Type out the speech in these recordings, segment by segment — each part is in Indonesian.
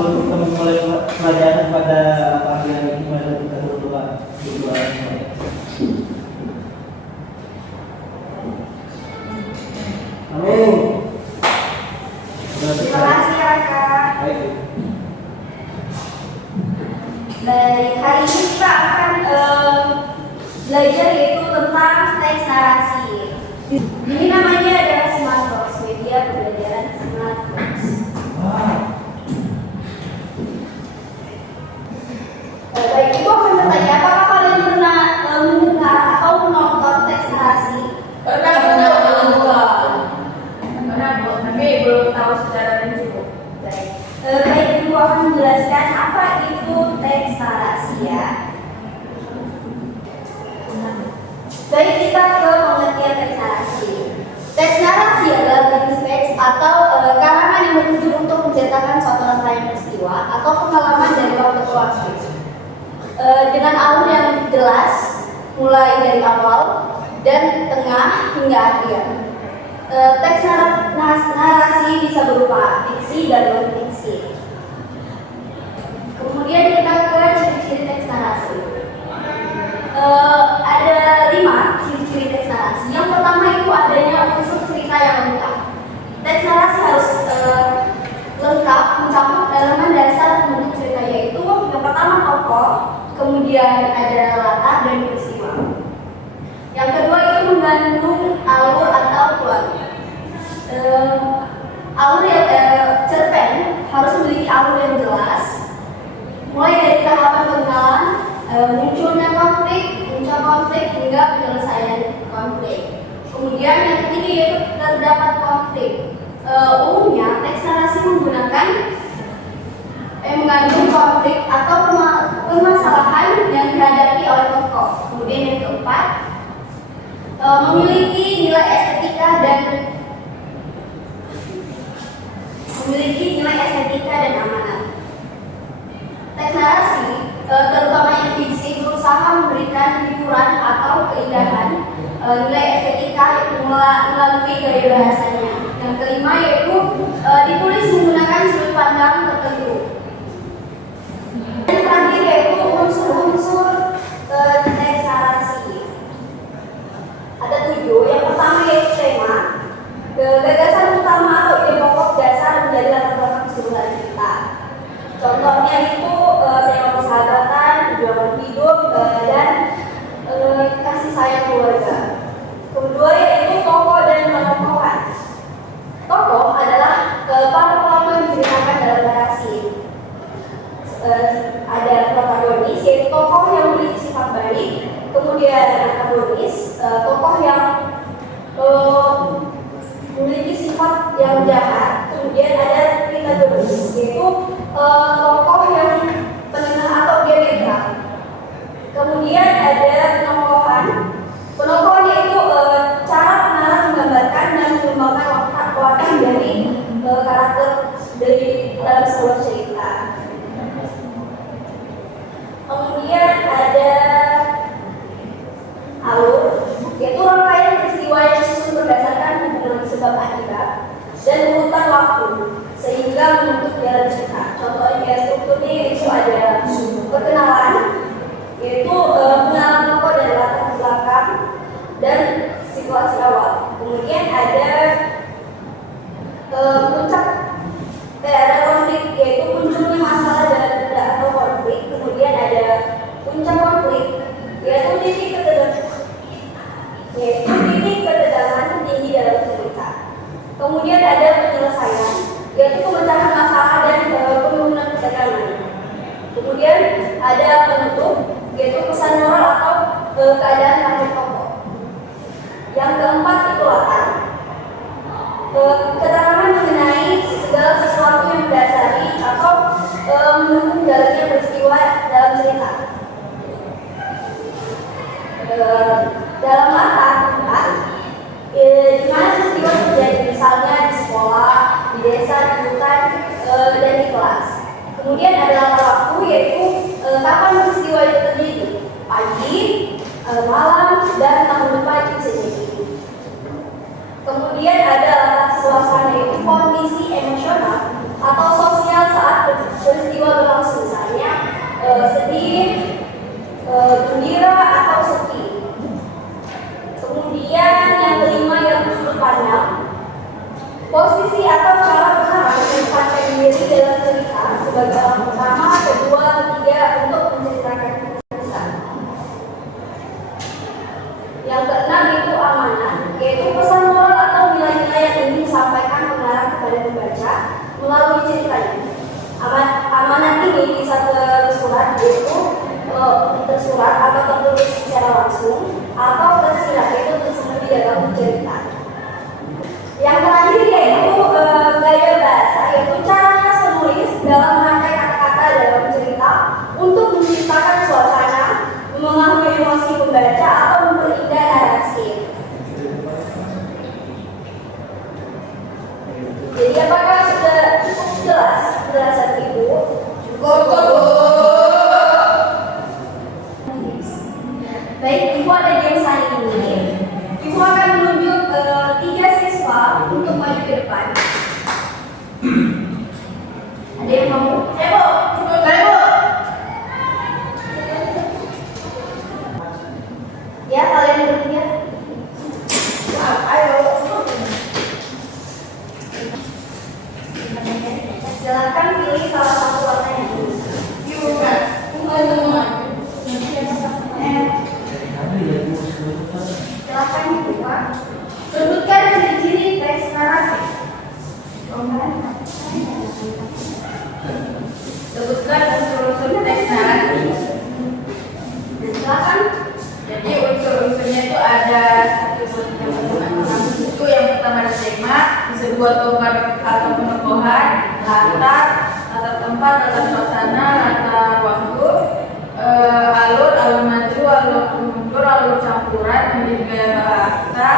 sebelum kita memulai pelajaran pada pagi hari ini, mari kita berdoa. Amin. Terima kasih ya Kak. Baik. Baik, hari ini kita akan belajar yaitu tentang teks narasi. Ini namanya adalah Smart Box, media pembelajaran Smart Box. Baik, Ibu akan bertanya, apakah kalian pernah mendengar atau menonton teks narasi? Pernah, tapi belum tahu secara rinci, Bu. Baik, Ibu akan menjelaskan apa itu teks narasi ya. Baik, kita ke pengertian teks narasi. Teks narasi adalah jenis teks atau karangan yang bertuju untuk menceritakan suatu rangkaian peristiwa atau pengalaman dari waktu ke waktu. Dengan alur yang jelas, mulai dari awal dan tengah hingga akhir. Teks narasi bisa berupa fiksi dan non-fiksi. Kemudian kita ke ciri-ciri teks narasi. Ada 5 ciri-ciri teks narasi. Yang pertama itu adanya unsur cerita yang lengkap. Teks narasi harus lengkap, mencakup elemen dasar untuk cerita, yaitu yang pertama tokoh, kemudian ada latar dan peristiwa. Yang kedua itu mengandung alur atau plot. Alur yang cerpen harus memiliki alur yang jelas, mulai dari tahapan pengenalan, munculnya konflik, puncak konflik hingga penyelesaian konflik. Kemudian yang ketiga yaitu terdapat konflik. Umumnya teks narasi mengandung konflik atau permasalahan yang dihadapi oleh tokoh. Kemudian yang keempat, memiliki nilai estetika dan amanat. Teks narasi, terutama yang fiksi, berusaha memberikan hiburan atau keindahan, nilai estetika melalui gaya bahasanya. Yang kelima yaitu ditulis menggunakan sudut pandang tertentu. Dan terakhir yaitu unsur-unsur teks narasi. Ada 7. Yang pertama yaitu tema. Gagasan utama atau ide pokok dasar menjadi latar belakang keseluruhan cerita. Contohnya itu tema persahabatan, perjuangan hidup, dan kasih sayang keluarga. Kedua yaitu tokoh dan penokohan. Tokoh adalah para pelaku yang diceritakan dalam narasi. Ada protagonis yaitu tokoh yang memiliki sifat baik, kemudian antagonis, tokoh yang memiliki sifat yang jahat, kemudian ada antagonis yaitu tokoh yang penengah atau diametral. Kemudian ada penokohan. Penokohan yaitu cara pengarang menggambarkan dan mengembangkan watak dari karakter dari dalam sebuah cerita. Kemudian ada alur, yaitu rangkaian peristiwa yang disusun berdasarkan hubungan sebab akibat dan urutan waktu sehingga membentuk jalan cerita. Contohnya strukturnya itu ada perkenalan, yaitu pengenalan tokoh dari latar belakang dan situasi awal. Kemudian ada ada konflik, yaitu munculnya masalah dan atau konflik. Kemudian ada puncak konflik, yaitu titik ketegangan tinggi dalam cerita. Kemudian ada penyelesaian, yaitu pemecahan masalah dan penurunan ketegangan. Kemudian ada penutup, yaitu pesan moral atau keadaan akhir tokoh. Yang keempat itu latar. Keterangan mengenai segala sesuatu yang mendasari atau mendukung jalannya peristiwa dalam cerita. Dalam latar di mana peristiwa terjadi, misalnya di sekolah, di desa, di hutan, dan di kelas. Kemudian ada latar waktu, yaitu kapan peristiwa itu terjadi, pagi, malam, dan tahun depan itu bisa jadi. Kemudian ada latar suasana, yaitu kondisi emosional atau sosial saat ini bisa tersurat, yaitu tersurat atau tertulis secara langsung, atau tersirat, yaitu tersurat di dalam cerita. Yang terakhir yaitu gaya bahasa, yaitu cara khas penulis dalam merangkai kata-kata dalam cerita untuk menciptakan suasana, memahami emosi pembaca, atau memperindah narasi. Jadi apakah sudah cukup jelas penjelasan Ibu? Baik, Ibu ada di saya ini. Ibu akan menunjuk 3 siswa untuk maju ke depan. Ada yang mau? Saya Bu. Saya Bu. Ya, kalian bertiga. Ayo. Silakan pilih salah satu warna yang ini. Silakan dibuka. Sebutkan ciri-ciri teks narasi. Sebutkan unsur-unsur teks narasi. Silakan. Jadi unsur-unsurnya itu ada itu yang pertama ada tema, sebuah tokoh atau penokohan, latar tempat, latar suasana, latar waktu, alur maju, alur mundur, alur campuran, kemudian gaya bahasa,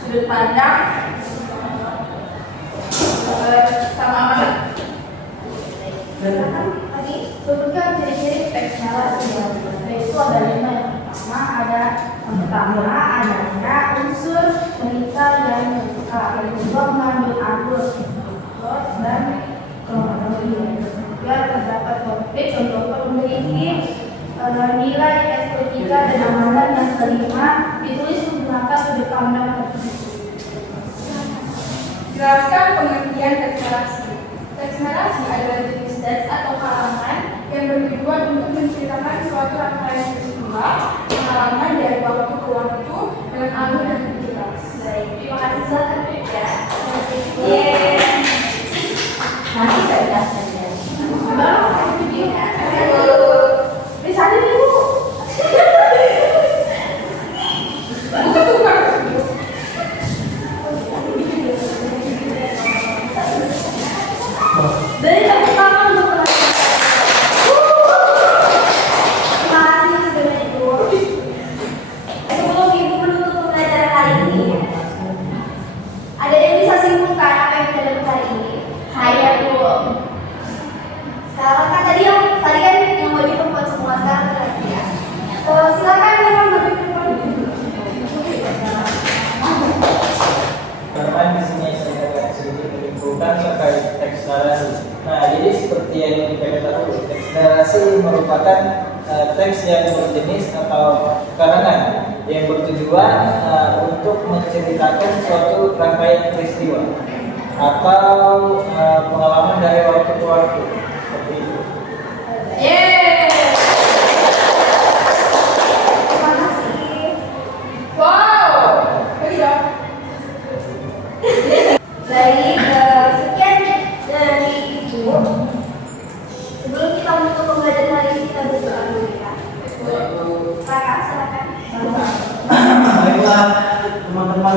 sudut pandang, sama amanat. Silakan lagi. Sebutkan ciri-ciri teks narasi. Itu ada 5. Yang pertama adanya unsur cerita yang lengkap, yang kedua mengandung alur dan kronologi, yang ketiga terdapat konflik untuk memiliki nilai estetika dan amanat, yang kelima ditulis menggunakan sudut pandang tertentu. Jelaskan pengertian teks narasi. Teks narasi adalah jenis teks atau karangan yang bertujuan untuk menceritakan suatu rangkaian peristiwa, pengalaman dari waktu ke waktu dengan alur yang jelas. Baik, terima kasih. Silakan ya. Nanti saya jelaskan ya. Bisa dulu. Dari tepuk tangan untuk teman-teman. Terima kasih sudah Ibu. Sebelum Ibu menutup pembelajaran hari ini, ada yang bisa simpulkan apa yang kita dapat hari ini? Hai Bu. Sekarang kan tadi kan yang mau diperkuat semua, sekarang lagi ya. Silakan memang lebih perempuan. Karena di sini saya akan sedikit menyimpulkan terkait teks narasi. Nah, jadi seperti yang kita ketahui, teks narasi merupakan teks yang berjenis atau karangan yang bertujuan untuk menceritakan suatu rangkaian peristiwa atau pengalaman dari waktu ke waktu. Seperti itu. Terima kasih. Wow, baik. Baik, sekian dari Ibu. Sebelum kita menutup pembelajaran hari ini, kita berdoa dulu ya. Silakan. Baiklah teman-teman,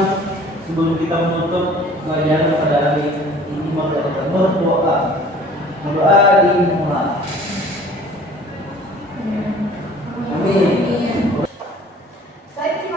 sebelum kita menutup pelajaran pada hari ini, mari kita berdoa. Berdoa dimulai. Amin. Baik, terima